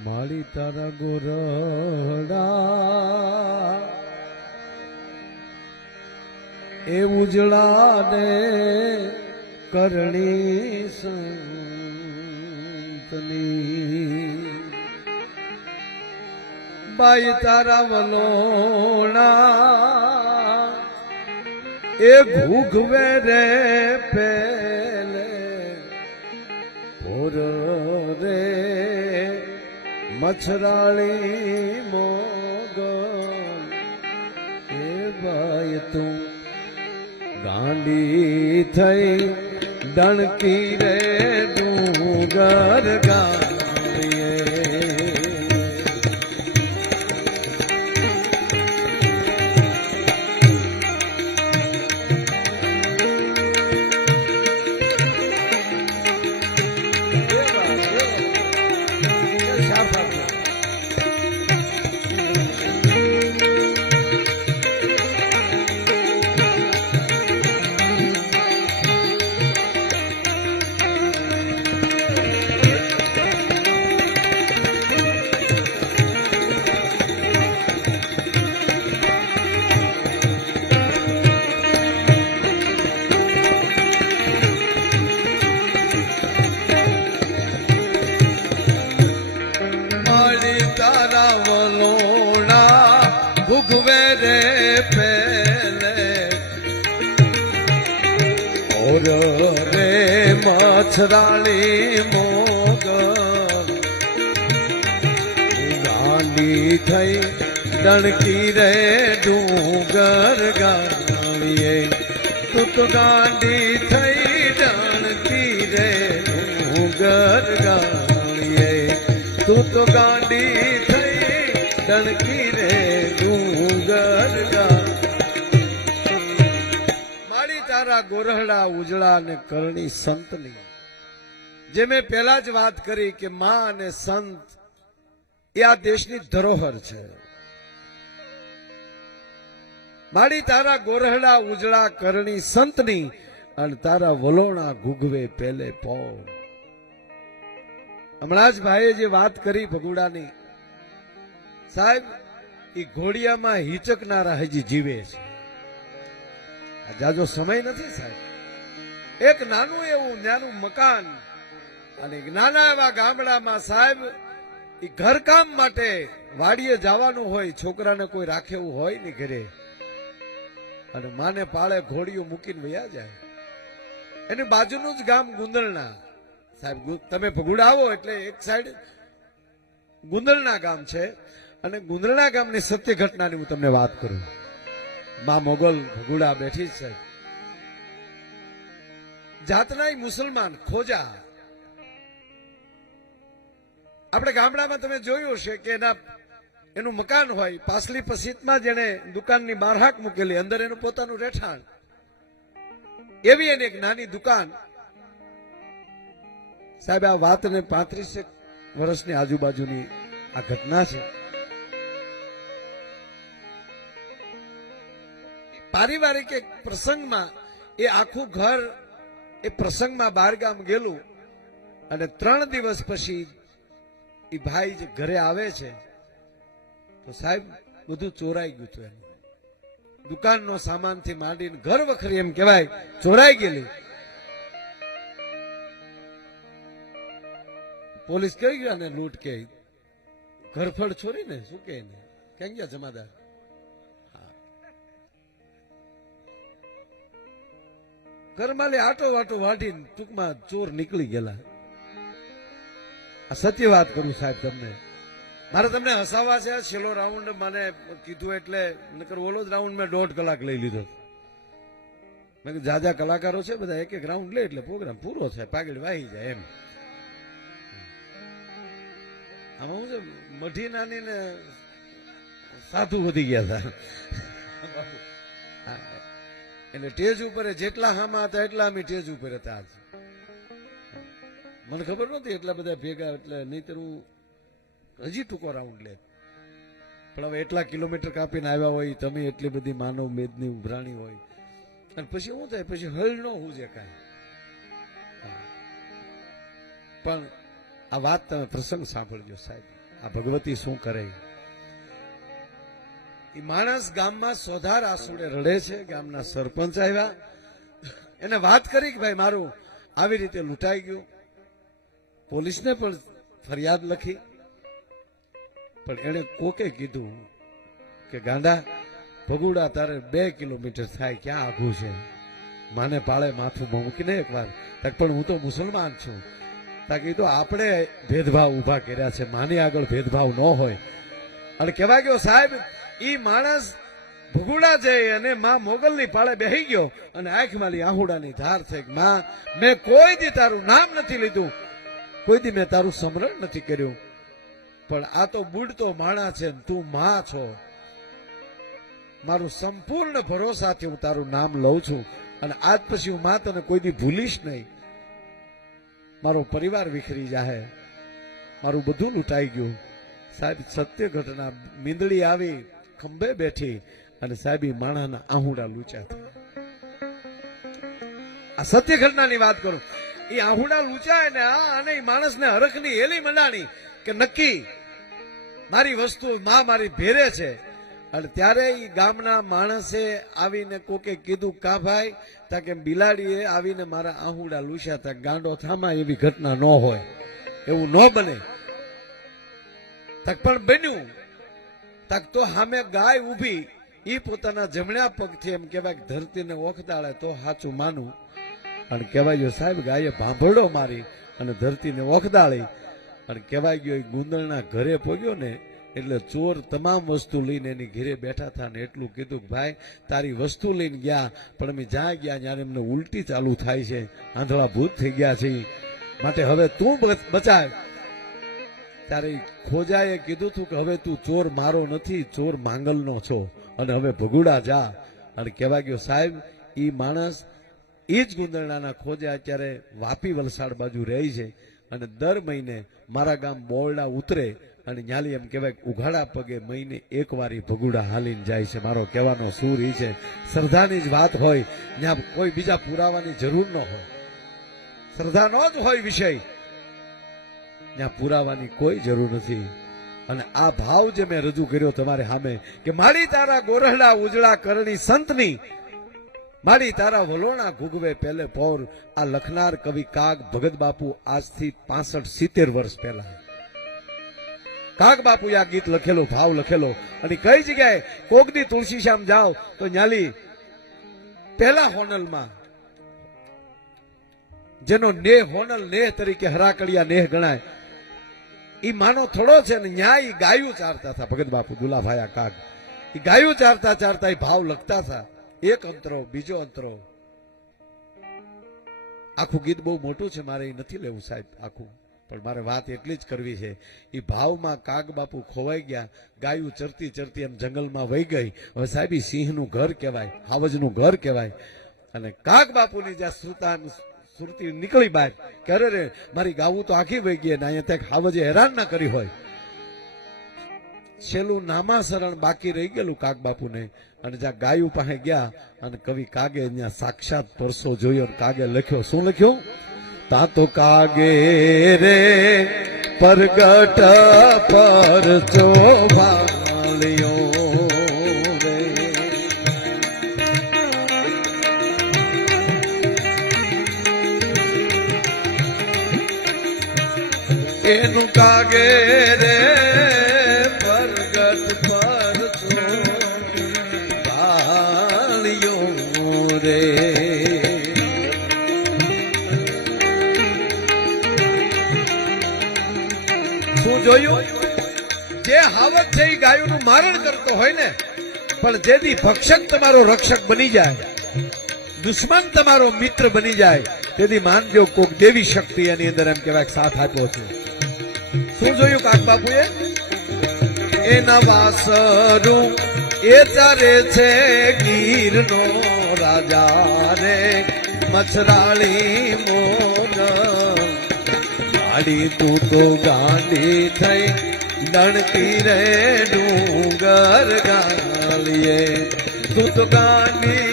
માળી તારા ગોરડા એ ઉજળા ને કરણી સંતની બાઈ તારા વલોણા એ ભૂખવે રે પેલે ભોર રે મચ્છરાળી મોગ એ બાઈ તું ગાંડી થઈ દણકી રે ડુંગર ગાડીએ ભૂગવે રે પેલે ઓર રે મચ્છરાળી મોગ ગાંડી થઈ ડણકી રે ડુંગર ગાડીએ તું તો ગાંડી થઈ ડણકી રે ડુંગર ગાડીએ તું તો ગાંડી થઈ ડણકી રે મારી તારા ગોરહડા ઉજળા ને કરણી સંતની જે મેં પહેલા જ વાત કરી કે માં અને સંત એ આ દેશની ધરોહર છે. મારી તારા ગોરહડા ઉજળા કરણી સંતની અને તારા વલોણા ગુગવે પેલે પો. હમણાં જ ભાઈએ જે વાત કરી ભગુડાની સાહેબ એ ઘોડિયામાં હિચકનારા હજી જીવે છે. જાજો સમય નથી સાહેબ. એક નાનું એવું નાનું મકાન અને નાના એવા ગામડામાં સાહેબ એ ઘરકામ માટે વાડીએ જવાનું હોય, છોકરાને કોઈ રાખે એવું હોય ને ઘરે, અને માને પાળે ઘોડીઓ મૂકીને વયા જાય. એની બાજુનું જ ગામ ગુંદલના સાહેબ. તમે ભગુડા આવો એટલે એક સાઈડ ગુંદલના ગામ છે અને ગુંદરણા ગામની સત્ય ઘટનાની હું તમને વાત કરું. માં મોગલ ભગુડા બેઠી છે. જાતના મુસલમાન ખોજા. આપણે ગામડામાં તમે જોયું હશે કે એનું મકાન હોય, પાછલી પસીતમાં જેને દુકાનની બહાર હાક મૂકેલી, અંદર એનું પોતાનું રહેઠાણ. એવી એની એક નાની દુકાન સાહેબ. આ વાતને 35 વર્ષની આજુબાજુની આ ઘટના છે. પારિવારિક એક પ્રસંગમાં એ આખું ઘર એ પ્રસંગમાં બહારગામ ગયેલું અને 3 દિવસ પછી એ ભાઈ જે ઘરે આવે છે તો સાહેબ બધું ચોરાઈ ગયું હતું. એનું દુકાનનો સામાનથી માંડીને ઘર વખરી એમ કહેવાય ચોરાઈ ગયેલી. પોલીસ કહી ગયા ને લૂંટ કે ઘરફળ છોરીને શું કે ક્યાં ગયા જમાદાર. ઘરમાં આટો વાટો વાટીને ટૂંકમાં ચોર નીકળી ગયેલા. આ સત્ય વાત કરું સાહેબ તમને. મારે તમને હસાવા છે. છેલ્લો રાઉન્ડ મને કીધું એટલે નકર ઓલો જ રાઉન્ડ મેં 1.5 કલાક લઈ લીધો. મેં કીધું જાજા કલાકારો છે બધા, એક એક રાઉન્ડ લે એટલે પ્રોગ્રામ પૂરો થાય, પાઘડી વાહી જાય એમ. આમાં હું છે મઢી નાની ને સાધુ વધી ગયા હતા એટલે ટેજ ઉપર જેટલા હામા હતા એટલા અમે ટેજ ઉપર હતા. મને ખબર નહોતી એટલા બધા ભેગા, એટલે નહીતર હું હજી ટૂંકો રાઉન્ડ લે. પણ હવે એટલા કિલોમીટર કાપીને આવ્યા હોય તમે, એટલી બધી માનવ મેદની ઉભરાણી હોય, અને પછી શું થાય, પછી હળ ન હુજે કાંઈ. પણ આ વાત તમે પ્રસંગ સાંભળજો સાહેબ. આ ભગવતી શું કરે. એ માણસ ગામમાં સોધાર આસુડે રડે છે. ગામના સરપંચ આવ્યા, એને વાત કરી કે ભાઈ મારું આવી રીતે લૂંટાઈ ગયું. પોલીસને પણ ફરિયાદ લખી, પણ એને કોકે કીધું કે ગાંડા ભગુડા તારે 2 કિલોમીટર થાય, ક્યાં આઘું છે, માને પાળે માથું મૂકીને એકવાર. પણ હું તો મુસલમાન છું. તાકી તો આપણે ભેદભાવ ઉભા કર્યા છે, માની આગળ ભેદભાવ ન હોય. અને કહેવાય ગયો સાહેબ ઈ માણસ ભગુડા જઈ અને માં મોગલની પાળે બેહી ગયો અને આંખમાંથી આહુડાની ધાર થઈ. માં મેં કોઈ દી તારું નામ નથી લીધું, કોઈ દી મેં તારું સ્મરણ નથી કર્યું, પણ આ તો બુડતો માણસ છે, તું માં છો. મારું સંપૂર્ણ ભરોસાથી હું તારું નામ લઉં છું અને આજ પછી હું માં તને કોઈ દી ભૂલીશ નહીં. મારો પરિવાર વિખરી જાહે, મારું બધું લૂંટાઈ ગયું. સાહેબ સત્ય ઘટના, મીંદડી આવી ખંભે બેઠી અને સાહેબ માણાના આહુડા લૂંચ્યા હતા. આ સત્ય ઘટનાની વાત કરું. એ આહુડા લૂંચાય ને અને એ માણસને હરખની એલી મંડાણી કે નક્કી મારી વસ્તુ માં મારી ભેરે છે. અને ત્યારે એ ગામના માણસે આવીને કોકે કીધું કા ભાઈ, તાકે બિલાડીએ આવીને મારા આહુડા લૂસ્યા હતા. ગાંડો થામા, એવી ઘટના ન હોય, એવું ન બને. તક પણ બન્યું. તક તો સામે ગાય ઊભી, એ પોતાના જમણા પગથી એમ કહેવાય કે ધરતીને ઓખદાળે તો સાચું માનું. અને કહેવાય ગયો સાહેબ ગાયે ભાંભરડો મારી અને ધરતીને ઓખદાળી. અને કહેવાય ગયો એ ગુંદળના ઘરે પહોંચ્યો ને એટલે ચોર તમામ વસ્તુ લઈને એની ઘરે બેઠા હતા ને એટલું કીધું કે ભાઈ તારી વસ્તુ લઈને ગયા, પણ અમે જ્યાં ગયા ત્યારે એમને ઉલટી ચાલુ થાય છે, આંધળા ભૂત થઈ ગયા છે, માટે હવે તું બચાવ. ત્યારે ખોજાએ કીધું હતું કે હવે તું ચોર મારો નથી, ચોર માંગલનો છો અને હવે ભગુડા જા. અને કહેવા ગયો સાહેબ એ માણસ એ જ ગુંદરણાના ખોજા અત્યારે વાપી વલસાડ બાજુ રહી છે અને દર મહિને મારા ગામ બોરડા ઉતરે અને ન્યાલી એમ કહેવાય ઉઘાડા પગે મહિને એક વાર ભગુડા હાલીને જાય છે. મારો કહેવાનો સૂર એ છે, શ્રદ્ધાની જ વાત હોય ત્યાં કોઈ બીજા પુરાવાની જરૂર ન હોય. શ્રદ્ધાનો જ હોય વિષય, ત્યાં પુરાવાની કોઈ જરૂર નથી. અને આ ભાવ જે મેં રજૂ કર્યો તમારે સામે કે મારી તારા ગોરહડા ઉજળા કરણી સંતની, મારી તારા વલોણા ગુગવે પહેલે પૌર. આ લખનાર કવિ કાગ ભગત બાપુ આજથી 65-70 વર્ષ પહેલા કાગ બાપુ આ ગીત લખેલો, ભાવ લખેલો. અને કઈ જગ્યાએ કોકની તુલસી શ્યામ જાઓ તો ન્યાલી પહેલા હોનલમાં જેનો નેહ હોનલ નેહ તરીકે હરાકડિયા નેહ ગણાય, એ માનો થોડો છે ને ન્યાય ગાયું ચારતા હતા. ભગત બાપુ દુલાભાયા કાગ એ ગાયું ચારતા ચારતા એ ભાવ લખતા હતા. એક અંતરો બીજો અંતરો, આખું ગીત બહુ મોટું છે, મારે એ નથી લેવું સાહેબ આખું, પણ મારે વાત એટલી જ કરવી છે. એ ભાવમાં કાગ બાપુ ખોવાઈ ગયા, ગાયું ચરતી ચરતી એમ જંગલમાં વહી ગઈ. હવે સાહેબ સિંહનું ઘર કહેવાય, હાવજનું ઘર કહેવાય. અને કાગ બાપુની જ્યાં સુરતી નીકળી બહાર કે અરે રે મારી ગાવું તો આખી વહી ગઈ ને અહીંયા ત્યાં હાવજે હેરાન ના કરી હોય. છેલ્લું નામાસરણ બાકી રહી ગયેલું કાગ બાપુને. અને જ્યાં ગાયું પાસે ગયા અને કવિ કાગે ત્યાં સાક્ષાત પરસો જોયો અને કાગે લખ્યો. શું લખ્યું? તા તો કાગે રે પરગટ પરચો વાળ્યો રે, એનું કાગે રે પરગટ પરચો વાળ્યો રે. જોયું જે હાવજ છે એ ગાયોનું મારણ કરતો હોય ને, પણ જેથી ભક્ષક તમારો રક્ષક બની જાય, દુશ્મન તમારો મિત્ર બની જાય, તેથી માનજો કોક દેવી શક્તિ એની અંદર એમ કહેવાય સાથ આપ્યો છે. શું જોયું કાગ બાપુએ? એના વાસરું એ ચારે છે ગીરનો રાજા રે, મછરાળી મોન ગાડી તું તો ગાંડી થઈ દણતી રે ડુંગર ગાલીએ, તું તો ગાંડી